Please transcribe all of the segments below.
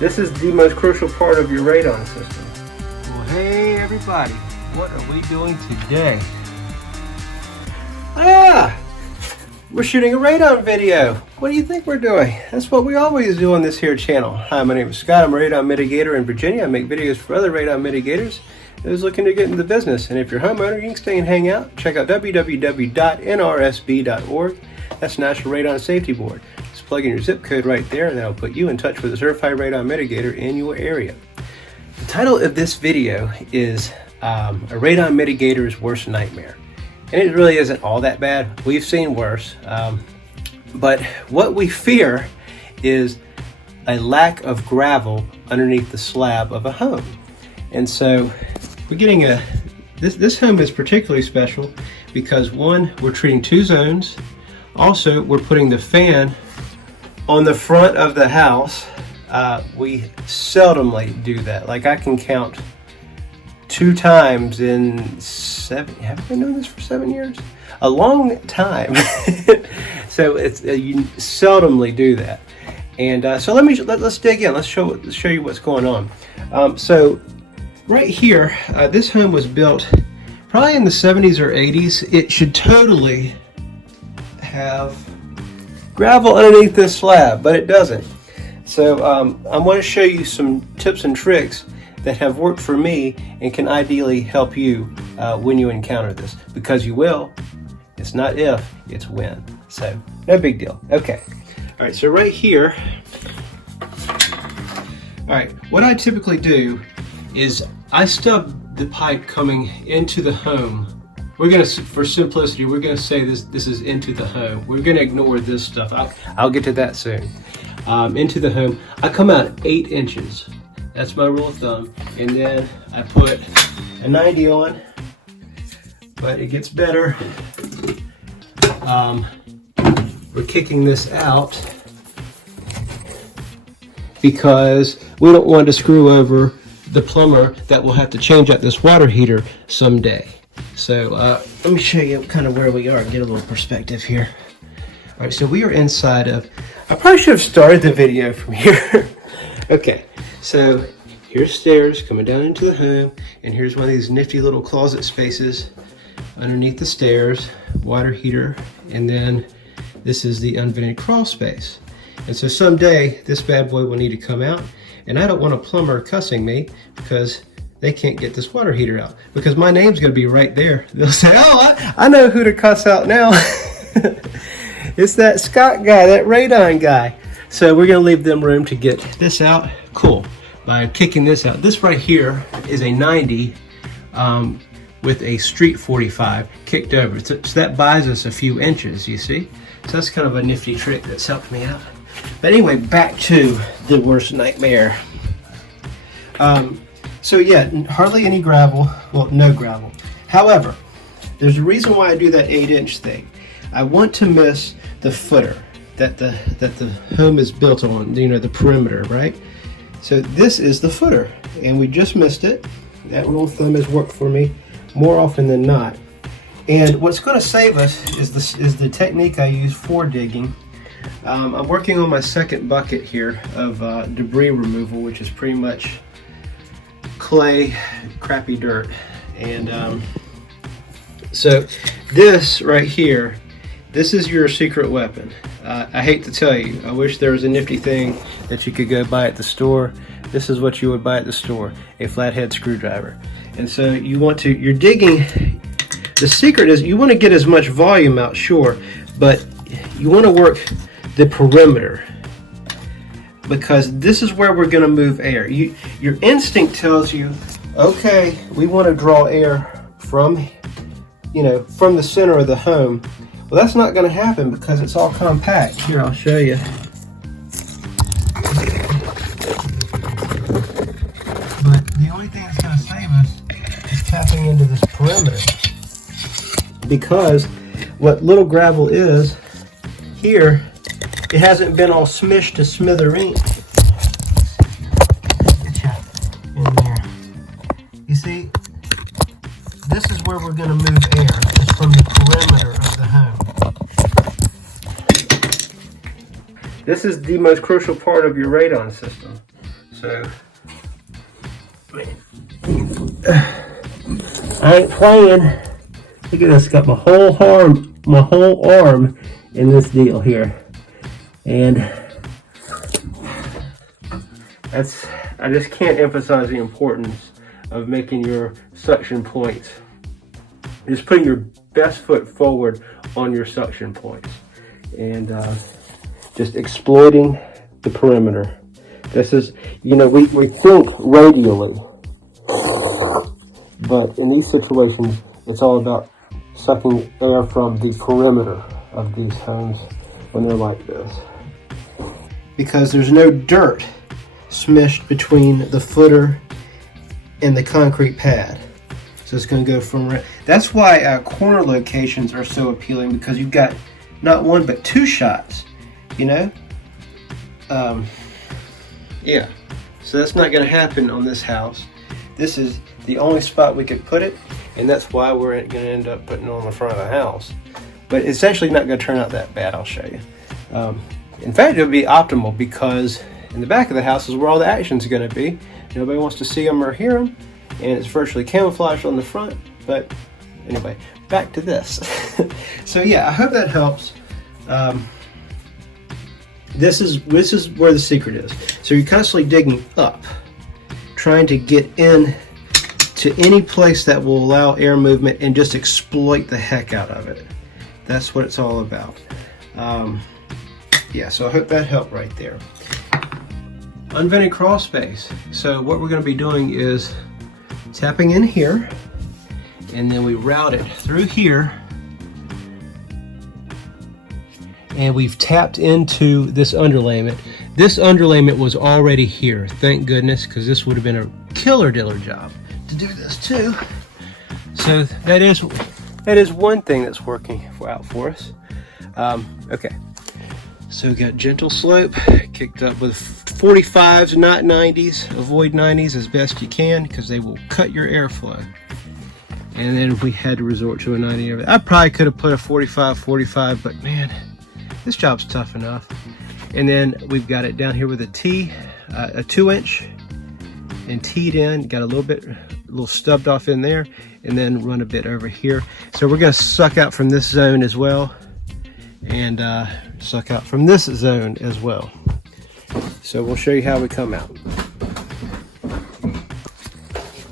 This is the most crucial part of your radon system. Well, hey everybody, what are we doing today? We're shooting a radon video. What do you think we're doing? That's what we always do on this here channel. Hi, my name is Scott. I'm a radon mitigator in Virginia. I make videos for other radon mitigators who's looking to get into the business. And if you're a homeowner, you can stay and hang out. Check out www.nrsb.org. That's National Radon Safety Board. Just plug in your zip code right there, and that'll put you in touch with a certified radon mitigator in your area. The title of this video is A Radon Mitigator's Worst Nightmare. And it really isn't all that bad. We've seen worse. But what we fear is a lack of gravel underneath the slab of a home. And so we're getting this home is particularly special because one, we're treating two zones. Also, we're putting the fan on the front of the house. We seldomly do that. Like, I can count 2 times in 7. Have I been doing this for 7 years? A long time. So it's you seldomly do that. And so let's dig in. Let's show you what's going on. So right here, this home was built probably in the 70s or 80s. It should totally have gravel underneath this slab, but it doesn't. So I want to show you some tips and tricks that have worked for me and can ideally help you when you encounter this, because you will. It's not if, it's when. So no big deal. Okay. All right, so right here, all right, what I typically do is I stub the pipe coming into the home. We're gonna, for simplicity, we're gonna say this is into the home. We're gonna ignore this stuff. I'll get to that soon. Into the home, I come out 8 inches. That's my rule of thumb. And then I put a 90 on, but it gets better. We're kicking this out because we don't want to screw over the plumber that will have to change out this water heater someday. So let me show you kind of where we are and get a little perspective here. All right, so we are inside of, I probably should have started the video from here. Okay, so here's stairs coming down into the home, and here's one of these nifty little closet spaces underneath the stairs, water heater, and then this is the unvented crawl space. And so someday this bad boy will need to come out, and I don't want a plumber cussing me because they can't get this water heater out, because my name's gonna be right there. They'll say, oh, I know who to cuss out now. It's that Scott guy, that radon guy. So we're gonna leave them room to get this out. Cool. By kicking this out. This right here is a 90 with a street 45 kicked over. So that buys us a few inches, you see? So that's kind of a nifty trick that's helped me out. But anyway, back to the worst nightmare. So yeah, hardly any gravel. Well, no gravel. However, there's a reason why I do that 8-inch thing. I want to miss the footer that the home is built on, you know, the perimeter, right? So this is the footer, and we just missed it. That rule of thumb has worked for me more often than not. And what's going to save us is the technique I use for digging. I'm working on my second bucket here of debris removal, which is pretty much clay, crappy dirt. And so this right here, this is your secret weapon. I hate to tell you, I wish there was a nifty thing that you could go buy at the store. This is what you would buy at the store, a flathead screwdriver. And so you're digging, the secret is you want to get as much volume out, sure, but you want to work the perimeter, because this is where we're going to move air. Your instinct tells you, okay, we want to draw air from the center of the home. Well, that's not going to happen because it's all compact. Here, I'll show you. But the only thing that's going to save us is tapping into this perimeter. Because what little gravel is here, it hasn't been all smished to smithereens. In there. You see, this is where we're going to move air, is from the perimeter of the home. This is the most crucial part of your radon system. So, I ain't playing. Look at this, got my whole arm in this deal here. And I just can't emphasize the importance of making your suction points. Just putting your best foot forward on your suction points. And just exploiting the perimeter. This is, you know, we think radially, but in these situations, it's all about sucking air from the perimeter of these homes when they're like this. Because there's no dirt smished between the footer and the concrete pad. So it's going to go from, that's why corner locations are so appealing, because you've got not one but two shots, you know? Yeah, so that's not going to happen on this house. This is the only spot we could put it, and that's why we're going to end up putting it on the front of the house. But it's actually not going to turn out that bad, I'll show you. In fact, it would be optimal, because in the back of the house is where all the action's going to be. Nobody wants to see them or hear them, and it's virtually camouflaged on the front. But anyway, back to this. So yeah, I hope that helps. This is where the secret is. So you're constantly digging up, trying to get in to any place that will allow air movement and just exploit the heck out of it. That's what it's all about. Yeah, so I hope that helped right there. Unvented crawl space. So what we're going to be doing is tapping in here, and then we route it through here. And we've tapped into this underlayment. This underlayment was already here, thank goodness, because this would have been a killer diller job to do this too. So that is one thing that's working out for us. Okay, so we got gentle slope, kicked up with 45s, not 90s. Avoid 90s as best you can, because they will cut your airflow. And then we had to resort to a 90. I probably could have put a 45, but man, this job's tough enough. And then we've got it down here with a T, a 2-inch, and teed in. Got a little stubbed off in there, and then run a bit over here. So we're going to suck out from this zone as well, and suck out from this zone as well. So we'll show you how we come out.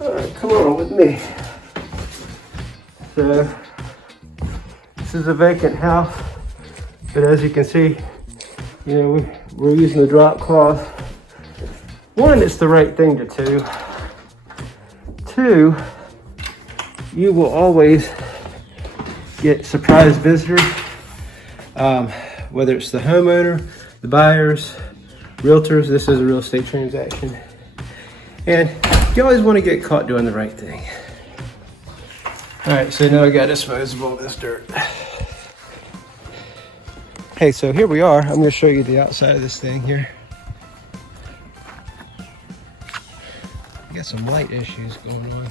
All right, come on with me. So this is a vacant house. But as you can see, you know, we're using the drop cloth. One, it's the right thing to do. Two, you will always get surprise visitors, whether it's the homeowner, the buyers, realtors. This is a real estate transaction. And you always want to get caught doing the right thing. All right, so now I got to dispose of all this dirt. Hey, so here we are. I'm going to show you the outside of this thing here. Got some light issues going on.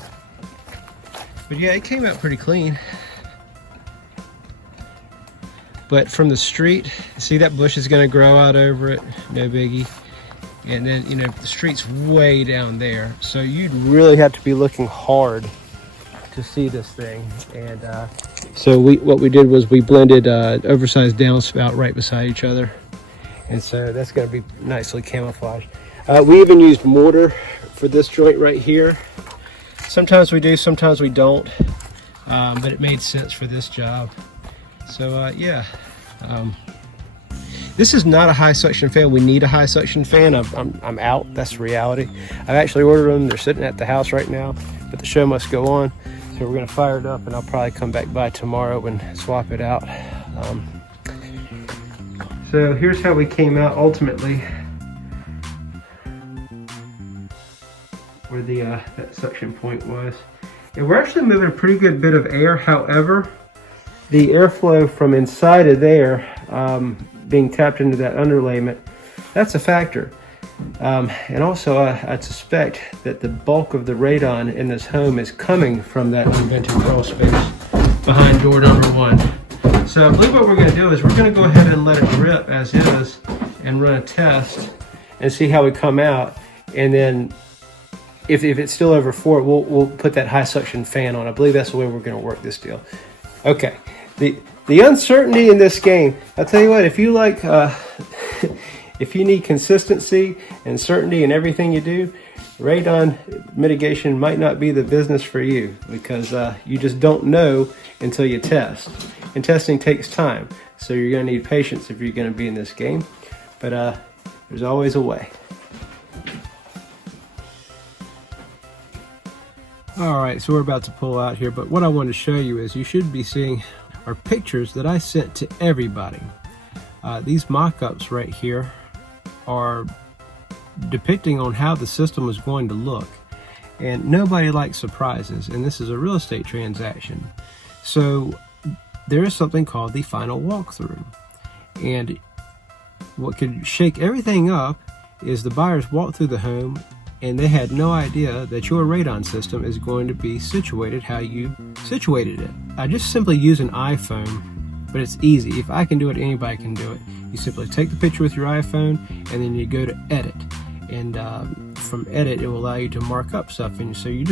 But yeah, it came out pretty clean. But from the street, see that bush is going to grow out over it, no biggie. And then, you know, the street's way down there. So you'd really have to be looking hard to see this thing. And so what we did was we blended oversized downspout right beside each other, and so that's going to be nicely camouflaged. We even used mortar for this joint right here. Sometimes we do, sometimes we don't, but it made sense for this job. So yeah, this is not a high suction fan. We need a high suction fan. I'm out. That's reality. I've actually ordered them. They're sitting at the house right now, but the show must go on. So we're going to fire it up, and I'll probably come back by tomorrow and swap it out. So here's how we came out ultimately, where the that suction point was. And we're actually moving a pretty good bit of air. However, the airflow from inside of there being tapped into that underlayment, that's a factor. And also I suspect that the bulk of the radon in this home is coming from that unvented crawl space behind door number 1. So I believe what we're going to do is we're going to go ahead and let it rip as is and run a test and see how we come out. and then if it's still over 4, we'll put that high suction fan on. I believe that's the way we're going to work this deal. Okay, the uncertainty in this game, I'll tell you what, if you like if you need consistency and certainty in everything you do, radon mitigation might not be the business for you, because you just don't know until you test, and testing takes time, so you're going to need patience if you're going to be in this game, but there's always a way. Alright, so we're about to pull out here, but what I want to show you is you should be seeing are pictures that I sent to everybody. These mock-ups right here are depicting on how the system is going to look, and nobody likes surprises, and this is a real estate transaction. So there is something called the final walkthrough, and what could shake everything up is the buyers walked through the home and they had no idea that your radon system is going to be situated how you situated it. I just simply use an iPhone, but it's easy. If I can do it, anybody can do it. You simply take the picture with your iPhone, and then you go to edit, and from edit it will allow you to mark up stuff, and so you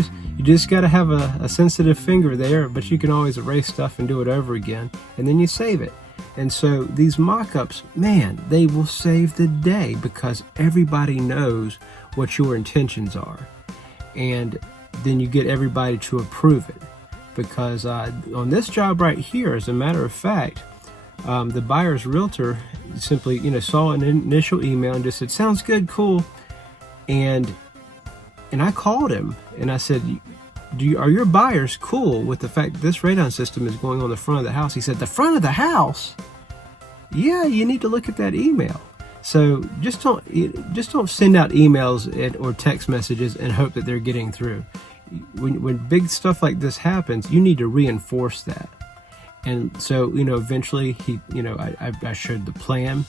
just got to have a sensitive finger there, but you can always erase stuff and do it over again, and then you save it. And so these mock-ups, man, they will save the day, because everybody knows what your intentions are, and then you get everybody to approve it. Because on this job right here, as a matter of fact, the buyer's realtor simply saw an initial email and just said, sounds good, cool, and I called him and I said, are your buyers cool with the fact that this radon system is going on the front of the house? He said, the front of the house? Yeah, you need to look at that email. So just don't send out emails or text messages and hope that they're getting through. When big stuff like this happens, you need to reinforce that. And so eventually I showed the plan,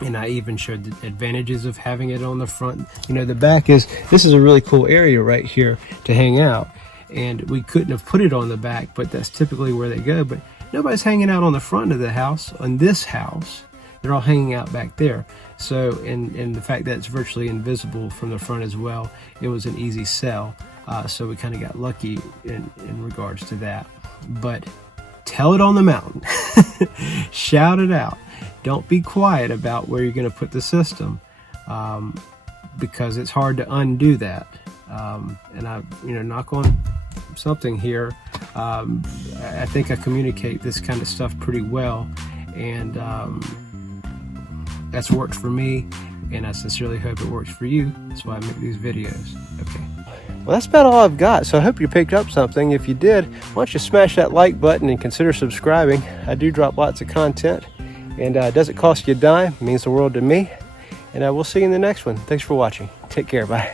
and I even showed the advantages of having it on the front. The back this is a really cool area right here to hang out, and we couldn't have put it on the back, but that's typically where they go. But nobody's hanging out on the front of the house. On this house, they're all hanging out back there. So, and the fact that it's virtually invisible from the front as well, it was an easy sell. So we kind of got lucky in regards to that. But tell it on the mountain. Shout it out. Don't be quiet about where you're going to put the system, because it's hard to undo that. And I, knock on something here. I think I communicate this kind of stuff pretty well, and that's worked for me, and I sincerely hope it works for you. That's why I make these videos. Okay. Well, that's about all I've got, so I hope you picked up something. If you did, why don't you smash that like button and consider subscribing. I do drop lots of content, and it doesn't cost you a dime. It means the world to me, and we'll see you in the next one. Thanks for watching. Take care. Bye.